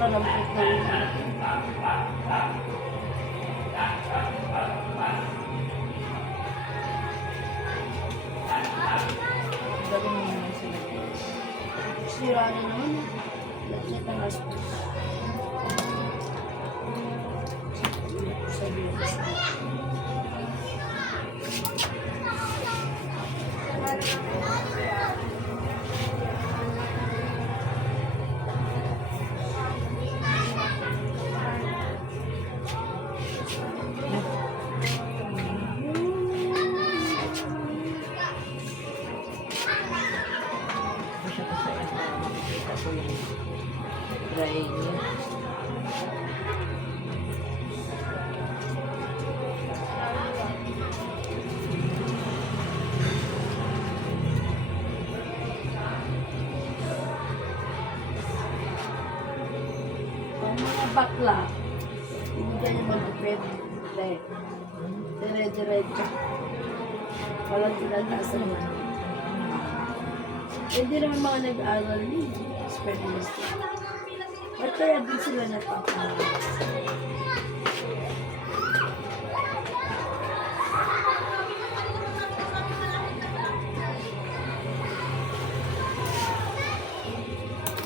napakalampot ng Gawin mo naman sila. sira na naman. Lagyan ng aspas. Sa bilis. Siya pa sa nakita ko yung dry niya. Ang mga bakla, hindi ganyan mag-depend. Dire-diretso. Walang tinatasan mo. Hindi naman mga nag-aaral ni specialist. At kaya din sila napapalakas.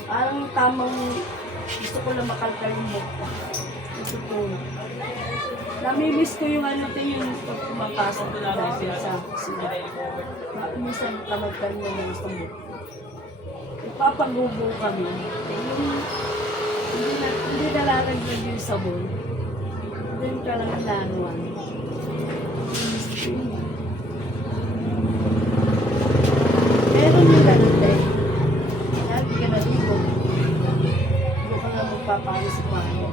Parang tamang gusto ko lang makalkalimot pa. Gusto ko. Namimiss ko yung ano yung pag pumapasok ko dahil sa sila. Minsan tamad kami ng gusto mo. Ipapangubo kami. Hindi nalalagyan yung sabon. Doon ka lang ang lanuan. Meron yung ganun din. Lagi ka naligo. Hindi ka nga magpapaano sa paano.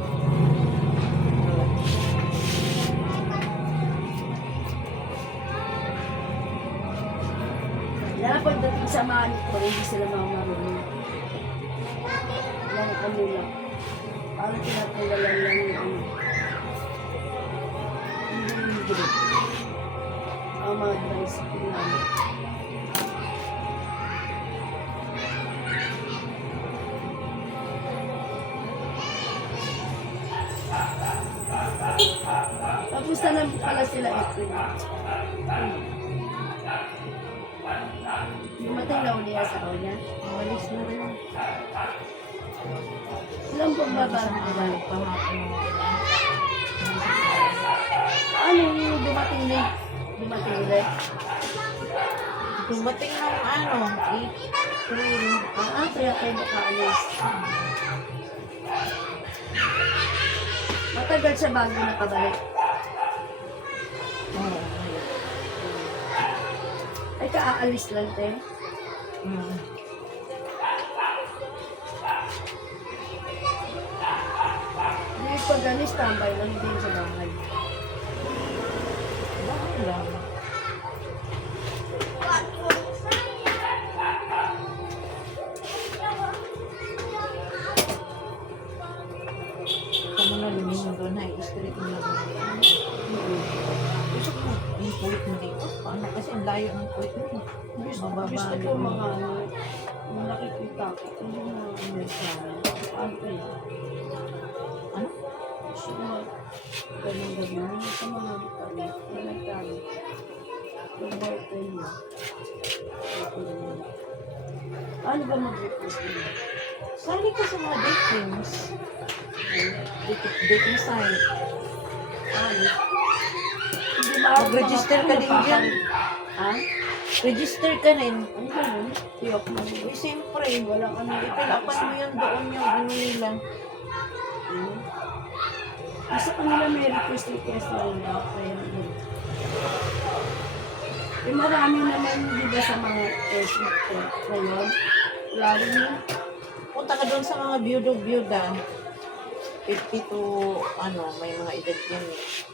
Lalo pagdating sa manicure, hindi sila mga marunong. Lang ano lang. Parang tinatanggalan lang yung ano. Hindi yung grip. Ang mga advice ko namin. Tapos na lang pala sila April. Dumating na uli sa niya. Malis na rin. Ilang pagbaba? Pahapon. Ano yung dumating na? Dumating ulit. Dumating ng ano, April. Kaya kayo nakaalis. Matagal siya bago nakabalik. Oo. Ay, kaaalis lang, te. Hindi pag alis, tambay lang din sa bahay. Bakit lang? Kamu na lumingon doon na, i-street mo lang. Gusto ko, yung puwit mo dito. Paano? Kasi ang layo ng puwit mo. Gusto Mababa ko mga ano, yung nakikita ko, yung mga Amerikano. Ano pa yun? Ano? Gusto ko ganun-ganun. Sa mga Amerikano. Yung boyfriend niya. Ano ba mag-request niya? Sali ka sa mga datings. Dating site. Ano? Hindi Mag-register ka din dyan. Ha? Register ka rin. Ano ganun? Tiyok mo. Eh, siyempre, walang ano. Ipilapan mo yun doon yung ano nila. Sa kanila may request lang daw. Kaya eh, marami naman, di ba, sa mga ethnic ngayon. Lalo na. Punta ka doon sa mga byuda. 50 to, ano, may mga edad yan eh.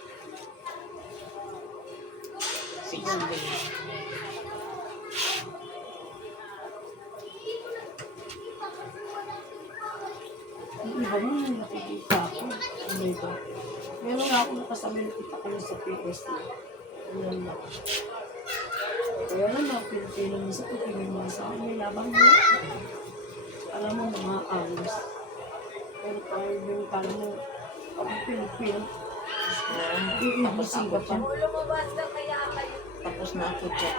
60. Iba mo yung nakikita ko. Ano ito? Meron nga ako nakasama na kita ko sa PSC. Ayan na. Kaya naman, Pilipino mo sa Pilipino mo sa akin. May labang mo. Alam mo, mga alos. Pero tayo yung kala mo, ako pinipil. Tapos Iibusing ako ka pa. dyan. Tapos na ako dyan.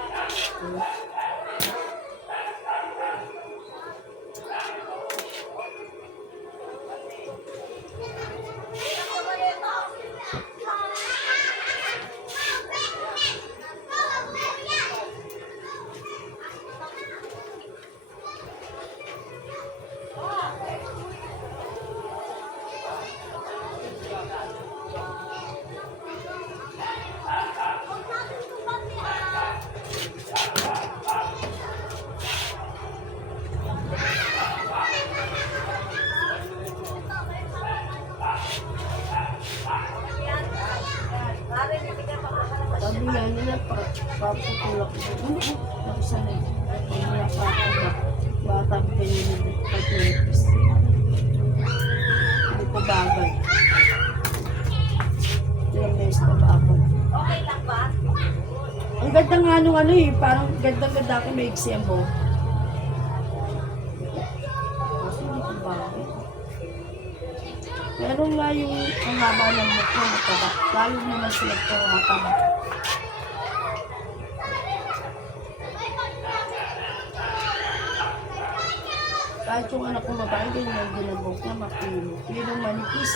Sabi nga nila, paputulak ko. Ano ko? Nakasanay. Ay, wala pa ako. Bata ko kayo nila. Pag-nipis. Hindi ko bagay. Ilang beses na ba ako? Okay lang ba? Ang ganda nga nung ano eh. Parang ganda-ganda ako may iksi ang buhok. Kasi hindi ko bagay. Pero nga yung ang haba ng mukha, mataba. Lalo naman sila ito mataba. Kahit yung anak ko babae, ganyan din ang buhok niya, makino. Yun ang manipis.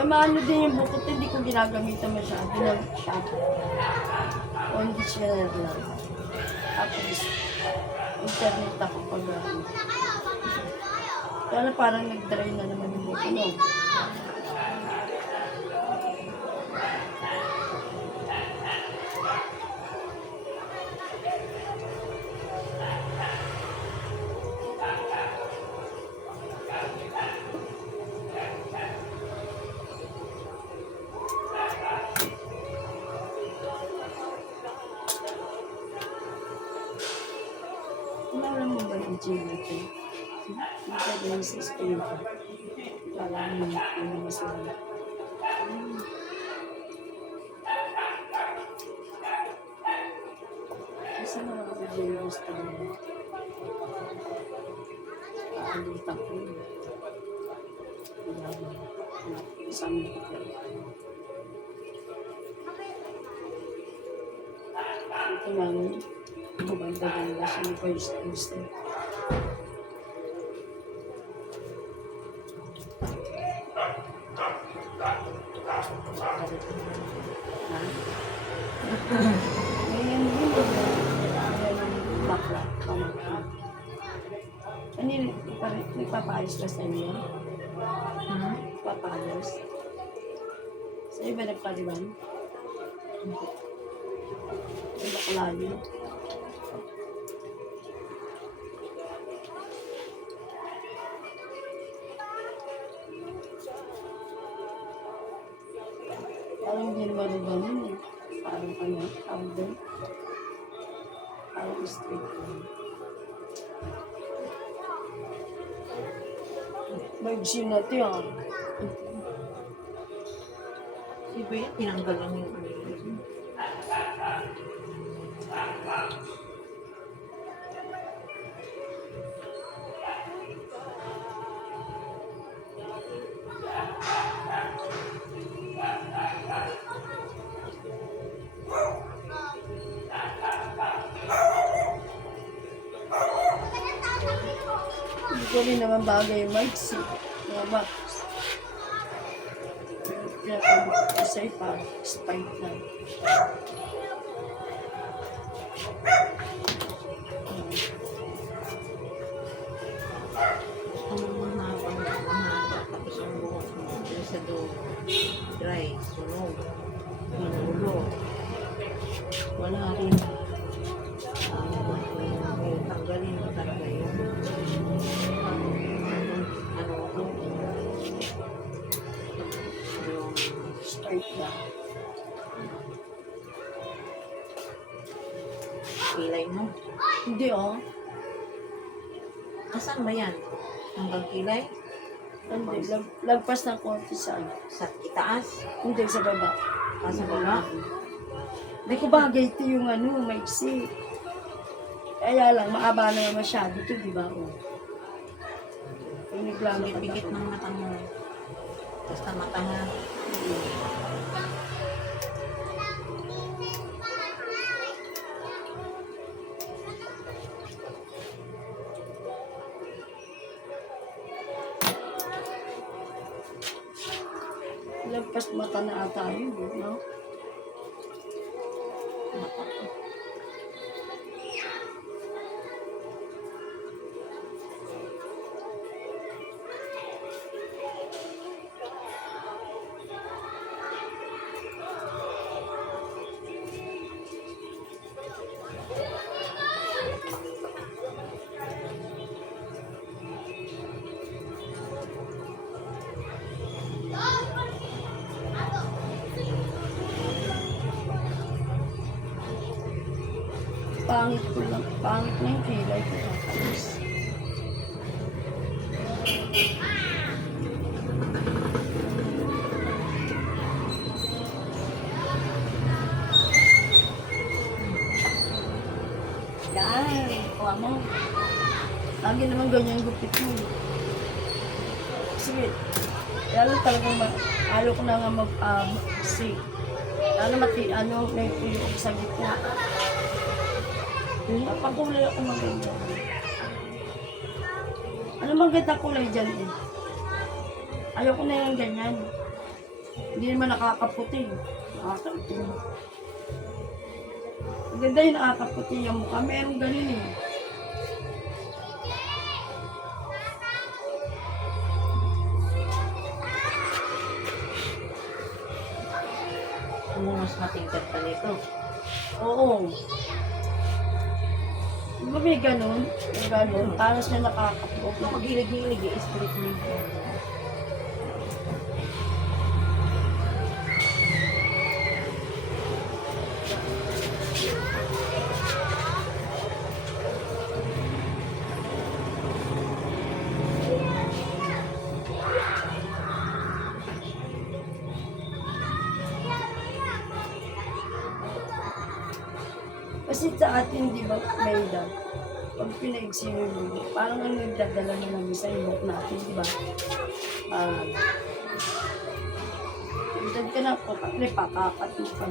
Eh, maano din yung bukot, hindi ko ginagamitan masyado ng shampoo. Conditioner lang. Tapos, internet ako pag kaya parang nag-dry na naman yung buko, no? Kilala mo ba yung J-Lito? Ito din sa Espiritu. Kilala mo yung masaya. Kasi nakakabigay yung gusto mo. Kaalitan ko yun. Kilala mo. Isang ko. Ito namin. Maganda-ganda siya ng first booster. Ngayon din, ngayon bakla, kamakla. Ano yun, nagpapayos ka sa inyo? Papayos? Sa iba nagpaliwan? Ang bakla niyo? Parang hindi naman ganun eh. Parang ano, tawag doon. Parang straight lang. Mag-gym natin ah. Iba yan, tinanggal lang yung ano yun. Hindi ko rin naman bagay yung mics eh. Mga max. Kaya pag isa pa, spike lang. Gusto mo mahaba, tapos ang buhok mo, dun sa do, dry, sunog, manulo. Wala rin. Tanggalin mo talaga yun. Ano to? Yung Start lang. kilay mo. Hindi oh. Asan ba yan? Hanggang kilay? Hindi, lagpas ng konti sa ano. Sa itaas. Hindi, sa baba. Sa baba. Hindi ko bagay ito yung ano, maiksi. Kaya lang, maaba na masyado ito, di ba? Oh. Yung naglalakad Pigit ako. ng mata mo. Basta mata ha. Lagpas mata na ata yun, no? Pangit ko lang. Pangit na yung kilay ko. Kakalis. Yan. Kuha mo. Lagi naman ganyan yung gupit mo. Sige. Lalo talagang ayaw ko na nga mag-see. Lalo may tuyok sa gitna. Pagkulay ako maganda. Ano maganda kulay dyan eh? Ayoko na yung ganyan. Hindi naman nakakaputi. Nakakaputi. Maganda yung nakakaputi yung mukha. Meron ganun eh. Mas matingkad pa nito. Oo. Di ba may ganun? May ganun. Parang siya nakakaputi. Kung magilig-gilig, i-straight mo yun. Kasi sa atin, di ba, may daw. Pag pinaigsin mo yun, parang ang nagdadala na namin sa ilok natin, di ba? Dad ka na po, pakapat mo pa.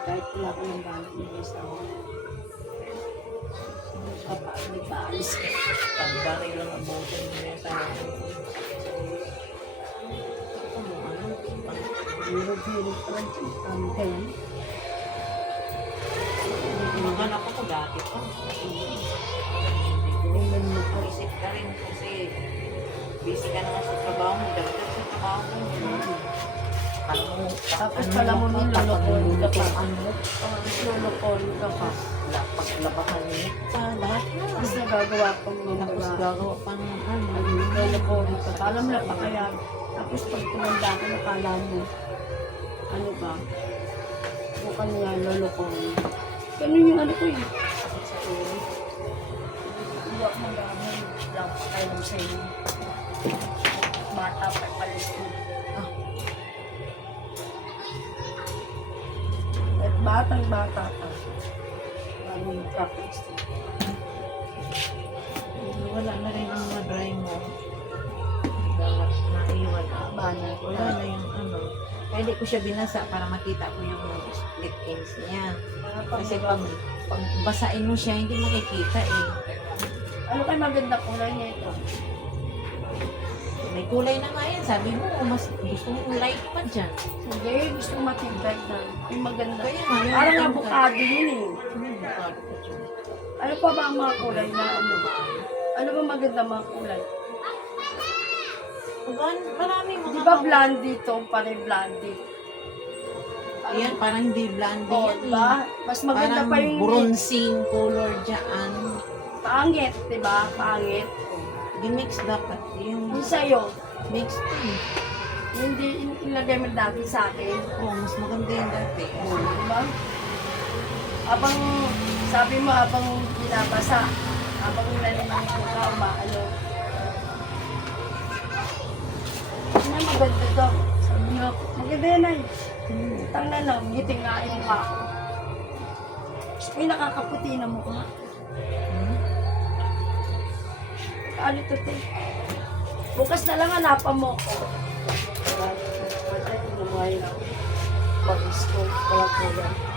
Kahit wala ko ng banat mo sa ako. Nagpaalis ka. Pagdaray lang ang butin mo sa akin. Hirap-hirap pa lang ang ganyan. Maghanap ako dati pa. Tingnan mo po. Isip ka rin kasi busy ka naman sa trabaho mo. Dagdag sa trabaho mo. Tapos pala mo nung lulokol ka pa. Ano? Lulokol ka pa. Paglabakan niya. Lahat na. Tapos nagagawa pang mga Tapos gagawa pa ng ano. lulokol ka pa. Alam na pa kaya. Tapos pag tumanda ka, nakala mo, ano ba? Bukan niya lulokol. Ganun yung ano ko eh. Sakit sa ulo. Hindi ako mag-aamon. Lang, alam sa inyo. Bata pa palis mo. At batang-bata pa. Parang kapis. Wala na rin ang mga dry mo. Naiwan. Bana. Wala na yung ano. Pwede ko siya binasa para makita ko yung split ends niya. Kasi pag basain mo siya, hindi makikita eh. Ano kayo maganda kulay niya ito? May kulay na nga yan. Sabi mo, mas gusto mo light pa dyan. Hindi, gusto ko matibay na. Yung maganda. Kaya nga, yung Parang maganda. avocado yun eh. Avocado pa dyan. Ano pa ba ang mga kulay na ano? Ano ba maganda mga kulay? Marami mga Di ba blondie ito? Parang blondie. Yan, parang hindi blondie Oh, yan diba? Mas maganda parang pa yung bronzing color dyan. pangit, di ba? Pangit. Di-mix dapat. Yung Yung sa'yo, mix to eh. Hindi ilagay mo dati sa akin. Oo, mas maganda yung dati. Diba? Habang, sabi mo, habang binabasa, habang nalilang ko ka, maano. Ano maganda to? Sabi nga, maganda yan ay. Tang na lang, ngiting nga yung mukha ko. Uy, nakakaputi na mukha. Ano to, te? Bukas na lang hanapan mo ko. Diba? Pwede, namuhay na. Pag-school, walang program.